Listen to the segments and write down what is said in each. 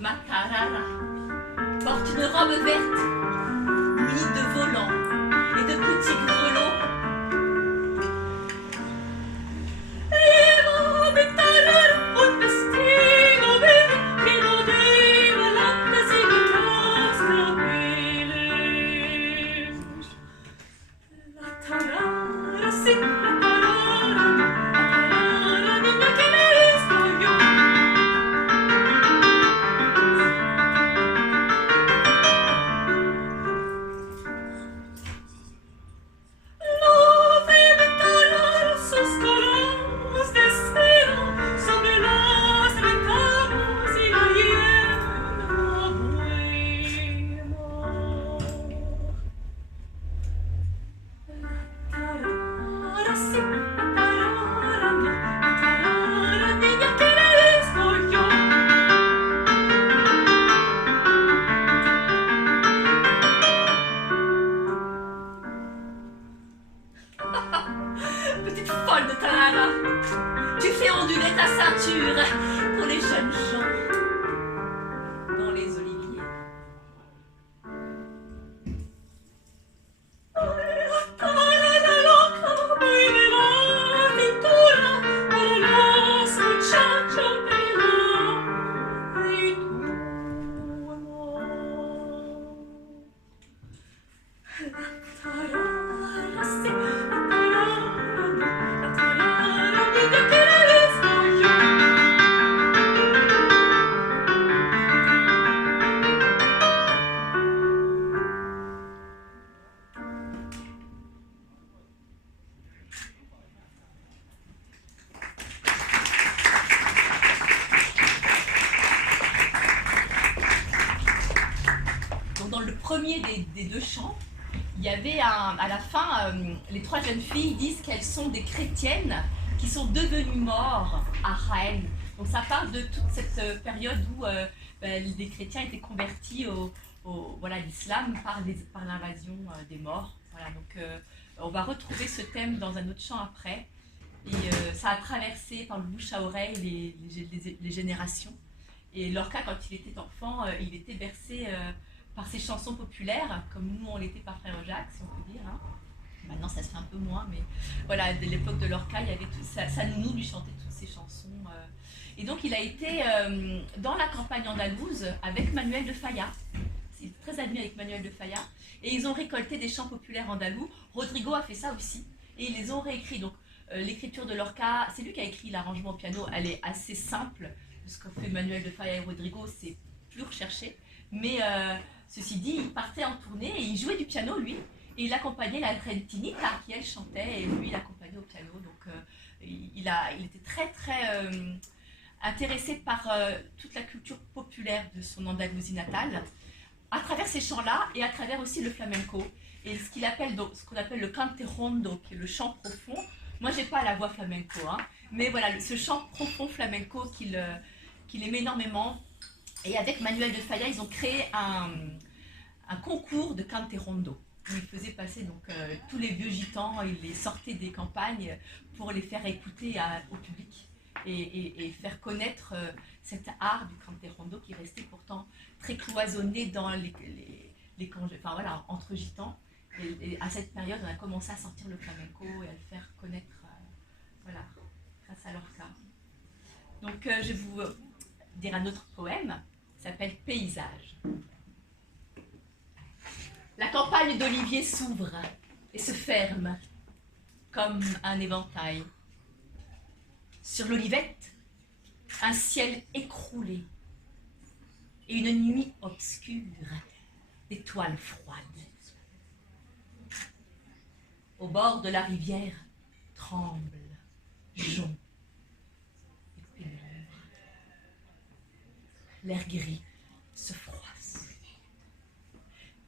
Matarara porte une robe verte, munie de volants et de petits grelots. Eva Matarara, un vestito verde che rodeva l'acqua sinistra pele. La tarara, sì, la tarara, niña que eres yo. Petite folle de Tarara, tu fais onduler ta ceinture pour les jeunes gens dans les oliviers. Dans le premier des deux chants, il y avait à la fin, les 3 jeunes filles disent qu'elles sont des chrétiennes qui sont devenues mortes à Jaén. Donc ça parle de toute cette période où les chrétiens étaient convertis voilà, à l'islam par l'invasion des morts. Voilà, donc on va retrouver ce thème dans un autre chant après. Et ça a traversé par le bouche à oreille les générations. Et Lorca, quand il était enfant, il était bercé par ces chansons populaires, comme nous on l'était par Frère Jacques, si on peut dire. Hein. Maintenant ça se fait un peu moins, mais voilà, dès l'époque de Lorca, il y avait tout ça. Sa nounou lui chantait toutes ces chansons. Et donc il a été dans la campagne andalouse avec Manuel de Falla. Il est très ami avec Manuel de Falla. Et ils ont récolté des chants populaires andalous. Rodrigo a fait ça aussi. Et ils les ont réécrits. Donc l'écriture de Lorca, c'est lui qui a écrit l'arrangement au piano. Elle est assez simple. Ce qu'a fait Manuel de Falla et Rodrigo, c'est plus recherché. Mais ceci dit, il partait en tournée et il jouait du piano, lui. Et il accompagnait la reine Tinita, qui elle chantait, et lui, il accompagnait au piano. Donc il était très, très intéressé par toute la culture populaire de son Andalousie natale, à travers ces chants-là et à travers aussi le flamenco. Et ce qu'on appelle le cante rondo, qui est le chant profond. Moi, j'ai pas la voix flamenco, hein, mais voilà, ce chant profond flamenco qu'il aimait énormément. Et avec Manuel de Falla, ils ont créé un concours de cante rondo. Il faisait passer donc tous les vieux gitans, il les sortait des campagnes pour les faire écouter au public et faire connaître cet art du cante rondo qui restait pourtant très cloisonné dans enfin, voilà, entre gitans. Et à cette période, on a commencé à sortir le flamenco et à le faire connaître voilà, grâce à Lorca. Donc je vais vous dire un autre poème qui s'appelle Paysage. La campagne d'Olivier s'ouvre et se ferme comme un éventail. Sur l'olivette, un ciel écroulé et une nuit obscure d'étoiles froides. Au bord de la rivière tremble, jonc et pénombre. L'air gris se froisse.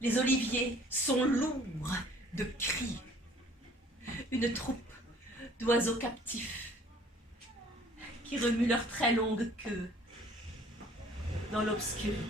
Les oliviers sont lourds de cris. Une troupe d'oiseaux captifs qui remuent leur très longue queue dans l'obscurité.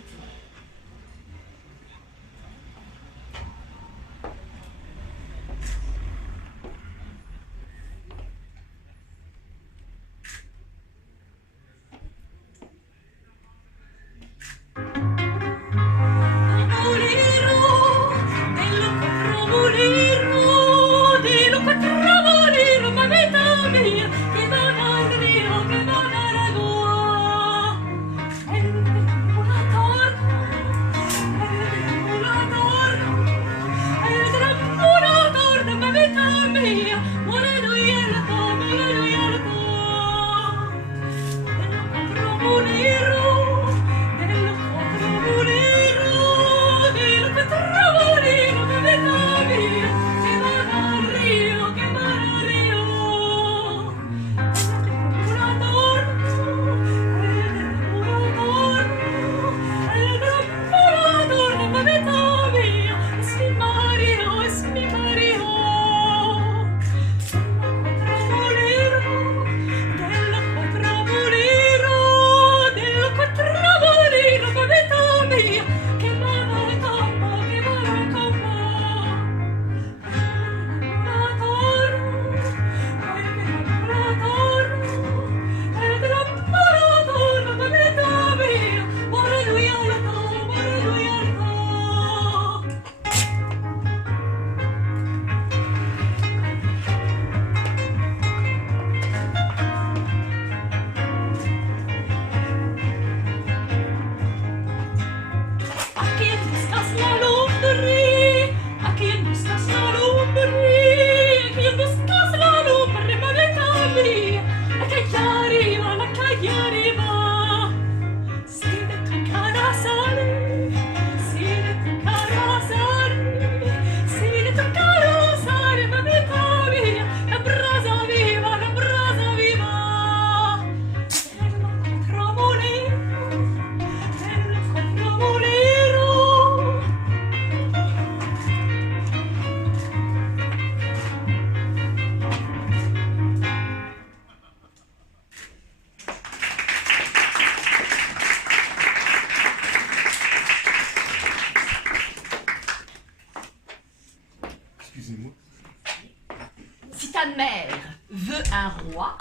ta mère veut un roi,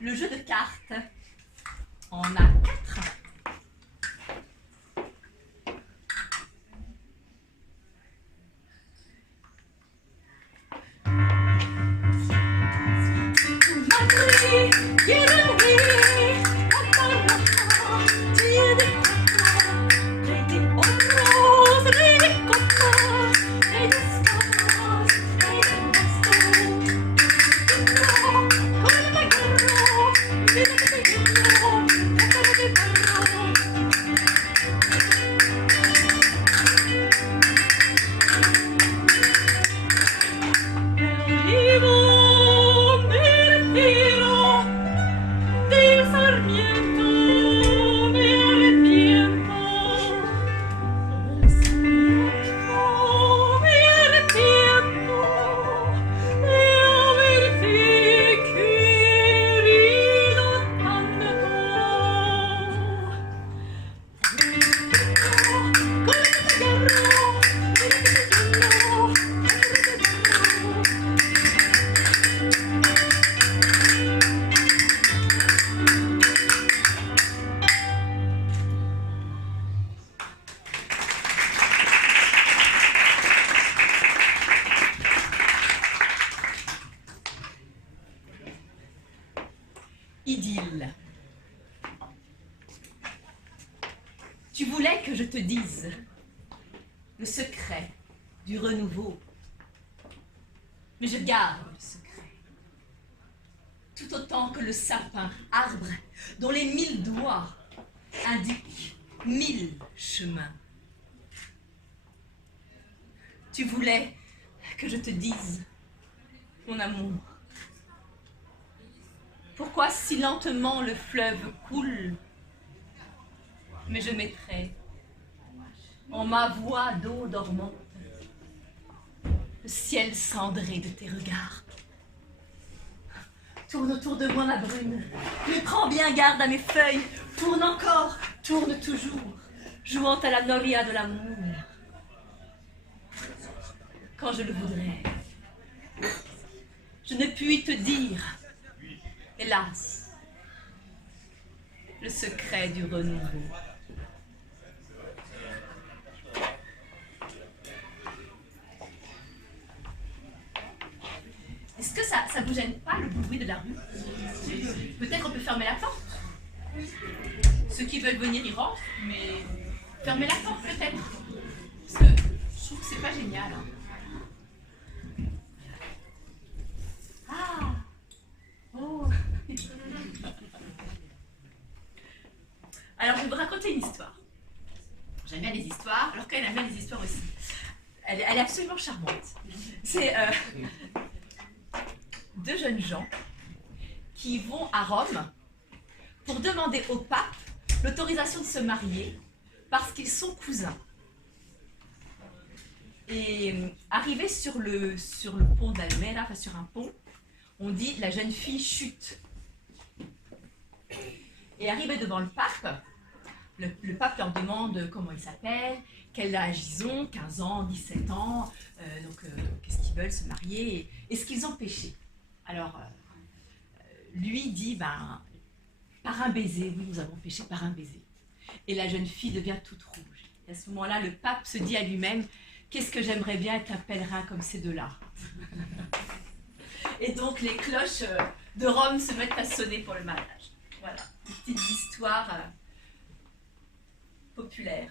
le jeu de cartes en a 4. Idylle. Tu voulais que je te dise le secret du renouveau, mais je garde le secret, tout autant que le sapin, arbre dont les 1000 doigts indiquent 1000 chemins. Tu voulais que je te dise, mon amour, pourquoi si lentement le fleuve coule, mais je mettrai en ma voix d'eau dormante le ciel cendré de tes regards. Tourne autour de moi la brune, mais prends bien garde à mes feuilles, tourne encore, tourne toujours, jouant à la noria de l'amour. Quand je le voudrais, je ne puis te dire, hélas, le secret du renouveau. Est-ce que ça vous gêne pas le bruit de la rue? Peut-être on peut fermer la porte. Ceux qui veulent venir y rentrent, mais fermez la porte peut-être. Parce que je trouve que c'est pas génial. Hein. Ah! Oh! Alors je vais vous raconter une histoire. J'aime bien les histoires, alors qu'elle aime bien les histoires aussi. Elle est absolument charmante. C'est deux jeunes gens qui vont à Rome pour demander au pape l'autorisation de se marier parce qu'ils sont cousins. Et arrivés sur le pont d'Almera, enfin sur un pont, on dit la jeune fille chute. Et arrivés devant le pape, le pape leur demande comment ils s'appellent, quel âge ils ont, 15 ans, 17 ans, qu'est-ce qu'ils veulent se marier, et ce qu'ils ont péché. Alors, lui dit, par un baiser, oui, nous avons péché par un baiser. Et la jeune fille devient toute rouge. Et à ce moment-là, le pape se dit à lui-même, qu'est-ce que j'aimerais bien être un pèlerin comme ces deux-là. Et donc, les cloches de Rome se mettent à sonner pour le mariage. Voilà, une petite histoire populaire.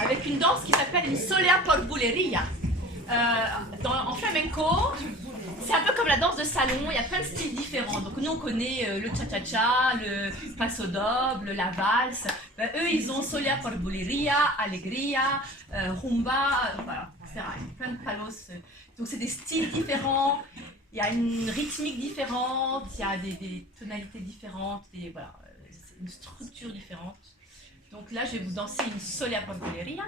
avec une danse qui s'appelle une solea porbuleria. En flamenco, c'est un peu comme la danse de salon, il y a plein de styles différents. Donc nous on connaît le cha-cha-cha, le paso doble, la valse. Eux ils ont solea porbuleria, alegria, rumba, voilà, etc. Il y a plein de palos. Donc c'est des styles différents, il y a une rythmique différente, il y a des tonalités différentes, voilà, c'est une structure différente. Donc là je vais vous danser une solea porbuleria.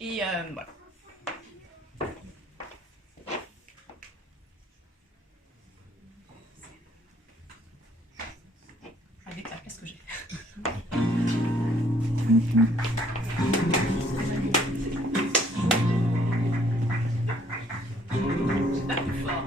Et voilà. Avec la pièce que j'ai. C'est pas plus fort.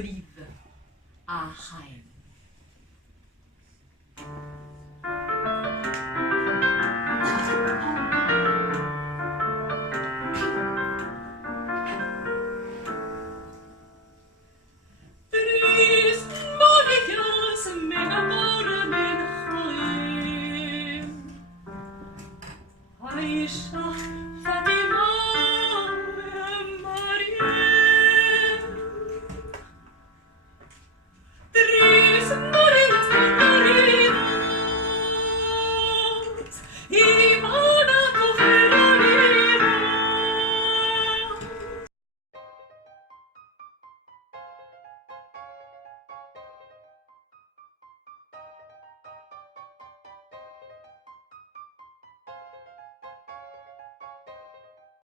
Olives à Jaén. Aisha